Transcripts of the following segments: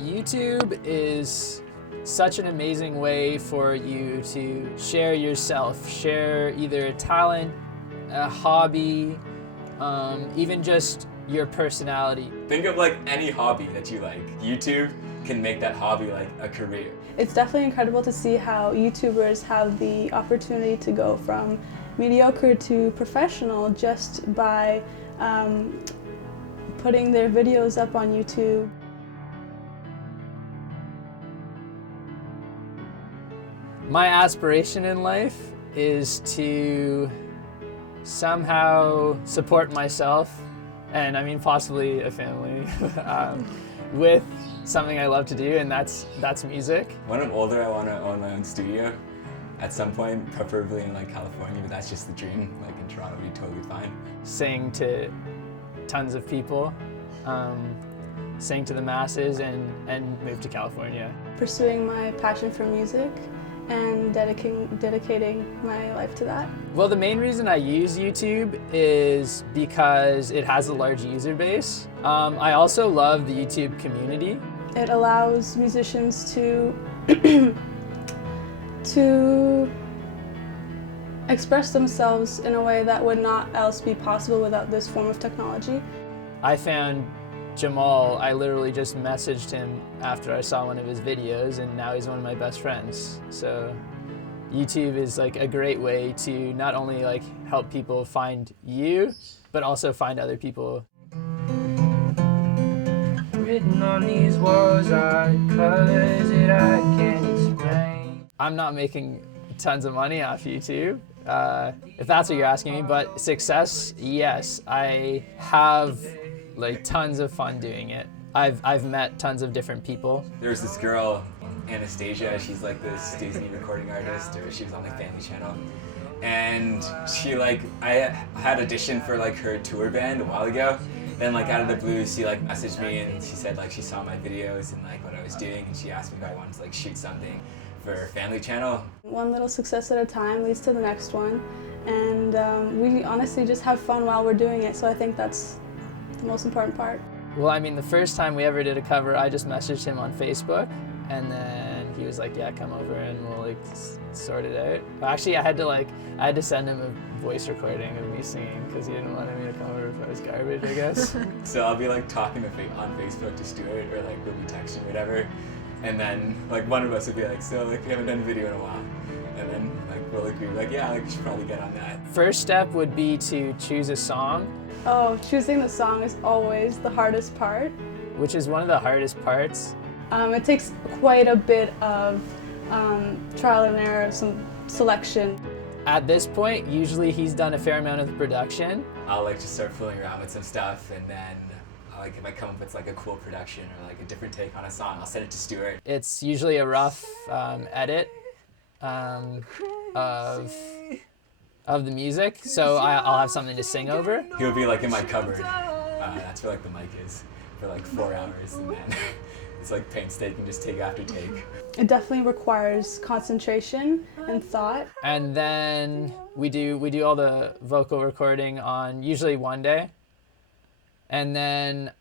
YouTube is such an amazing way for you to share yourself, share either a talent, a hobby, even just your personality. Think of like any hobby that you like. YouTube can make that hobby like a career. It's definitely incredible to see how YouTubers have the opportunity to go from mediocre to professional just by putting their videos up on YouTube. My aspiration in life is to somehow support myself, and I mean possibly a family, with something I love to do, and that's music. When I'm older, I want to own my own studio at some point, preferably in like California, but that's just the dream. Like in Toronto, would be totally fine. Sing to tons of people, sing to the masses, and move to California. Pursuing my passion for music and dedicating my life to that. Well, the main reason I use YouTube is because it has a large user base. I also love the YouTube community. It allows musicians to to express themselves in a way that would not else be possible without this form of technology. I found Jamal, I literally just messaged him after I saw one of his videos, and now he's one of my best friends. So YouTube is like a great way to not only like help people find you, but also find other people. Written on these walls are colors that I can't explain. I'm not making tons of money off YouTube, if that's what you're asking me, but success, yes. I have like tons of fun doing it. I've met tons of different people. There's this girl, Anastasia, she's like this Disney recording artist, or she was on my family channel. And she like, I had auditioned for like her tour band a while ago. Then like out of the blue, she like messaged me and she said like she saw my videos and like what I was doing, and she asked me if I wanted to like shoot something for her family channel. One little success at a time leads to the next one. And we honestly just have fun while we're doing it, so I think that's the most important part. Well, I mean, the first time we ever did a cover, I just messaged him on Facebook, and then he was like, yeah, come over and we'll like sort it out. But actually, I had to send him a voice recording of me singing because he didn't want me to come over if I was garbage, I guess. So I'll be like talking on Facebook to Stuart, or like we'll be texting or whatever, and then like one of us would be like, so like we haven't done a video in a while, and then like we'll agree like, yeah, like we should probably get on that. First step would be to choose a song. Oh, choosing the song is always the hardest part. Which is one of the hardest parts. It takes quite a bit of trial and error, some selection. At this point, usually he's done a fair amount of the production. I'll like just start fooling around with some stuff, and then like if I come up with like a cool production or like a different take on a song, I'll send it to Stuart. It's usually a rough edit of the music, so I'll have something to sing over. He'll be like in my cupboard. That's where like the mic is for like 4 hours, and then it's like painstaking, just take after take. It definitely requires concentration and thought. And then we do all the vocal recording on usually one day, and then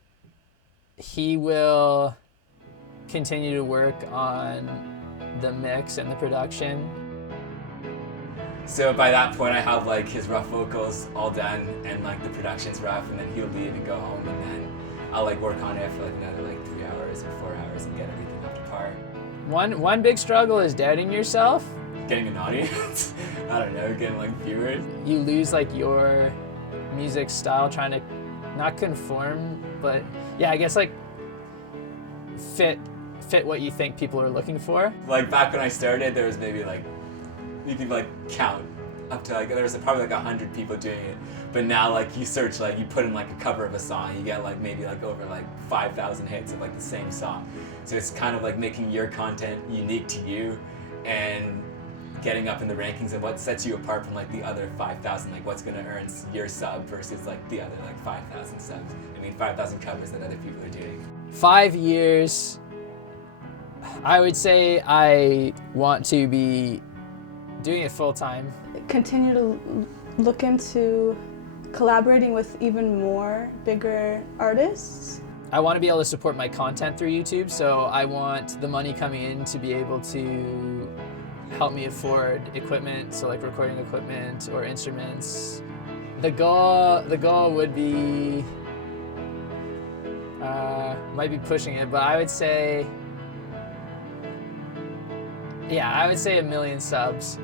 he will continue to work on the mix and the production. So by that point, I have like his rough vocals all done, and like the production's rough, and then he'll leave and go home, and then I'll like work on it for like another like 3 hours or 4 hours and get everything up to par. One big struggle is doubting yourself. Getting an audience. I don't know, getting like viewers. You lose like your music style trying to not conform, but yeah, I guess like fit what you think people are looking for. Like back when I started, there was maybe like, you could like count up to like, there was probably like 100 people doing it. But now like you search, like you put in like a cover of a song, you get like maybe like over like 5,000 hits of like the same song. So it's kind of like making your content unique to you and getting up in the rankings, and what sets you apart from like the other 5,000, like what's gonna earn your sub versus like the other like 5,000 subs. I mean 5,000 covers that other people are doing. 5 years, I would say I want to be doing it full time. Continue to look into collaborating with even more bigger artists. I want to be able to support my content through YouTube, so I want the money coming in to be able to help me afford equipment, so like recording equipment or instruments. The goal would be, might be pushing it, but I would say, yeah, I would say 1 million subs.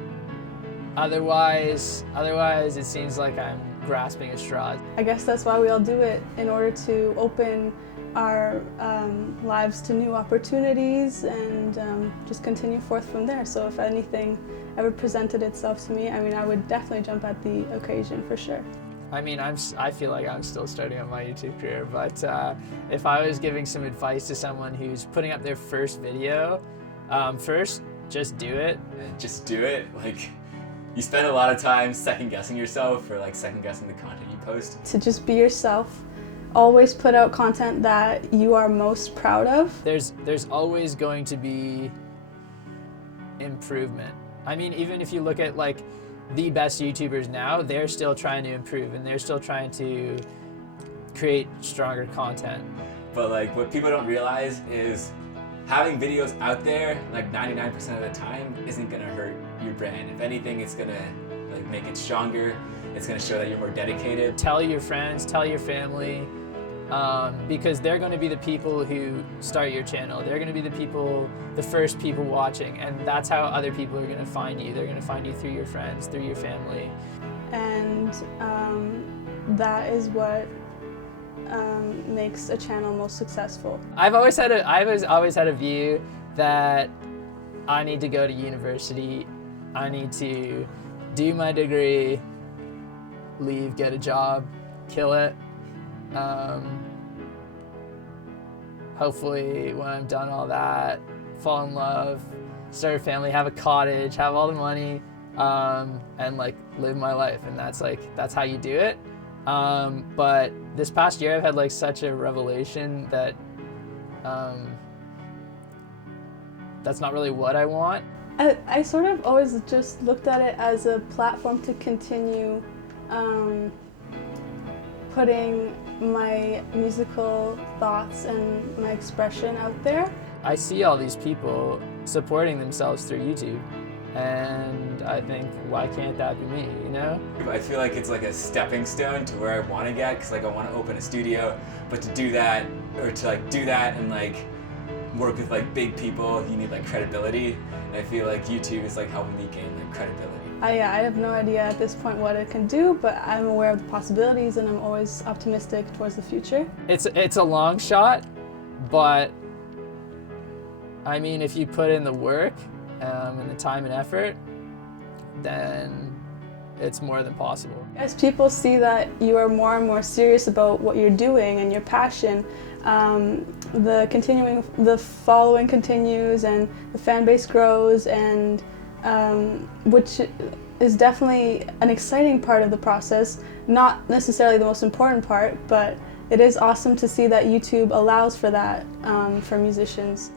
Otherwise it seems like I'm grasping at straws. I guess that's why we all do it, in order to open our lives to new opportunities and just continue forth from there. So if anything ever presented itself to me, I mean, I would definitely jump at the occasion for sure. I mean, I feel like I'm still starting on my YouTube career, but if I was giving some advice to someone who's putting up their first video, first, just do it. Just do it. Like, you spend a lot of time second guessing yourself, or like second guessing the content you post. To just be yourself. Always put out content that you are most proud of. There's always going to be improvement. I mean, even if you look at like the best YouTubers now, they're still trying to improve and they're still trying to create stronger content. But like, what people don't realize is having videos out there like 99% of the time isn't gonna hurt your brand. If anything, it's gonna like make it stronger. It's gonna show that you're more dedicated. Tell your friends, tell your family, because they're going to be the people who start your channel. They're going to be the first people watching, and that's how other people are going to find you. They're going to find you through your friends, through your family. And that is what makes a channel most successful. I've always had a view that I need to go to university. I need to do my degree, leave, get a job, kill it. Hopefully when I'm done all that, fall in love, start a family, have a cottage, have all the money, and like live my life. And that's how you do it. But this past year I've had like such a revelation that that's not really what I want. I sort of always just looked at it as a platform to continue putting my musical thoughts and my expression out there. I see all these people supporting themselves through YouTube, and I think, why can't that be me, you know? I feel like it's like a stepping stone to where I want to get, because like I want to open a studio, but to do that, or to like do that and like work with like big people, you need like credibility, and I feel like YouTube is like helping me gain like credibility. I have no idea at this point what it can do, but I'm aware of the possibilities and I'm always optimistic towards the future. It's a long shot, but I mean, if you put in the work and the time and effort, then it's more than possible. As people see that you are more and more serious about what you're doing and your passion, the following continues and the fan base grows, and which is definitely an exciting part of the process. Not necessarily the most important part, but it is awesome to see that YouTube allows for that for musicians.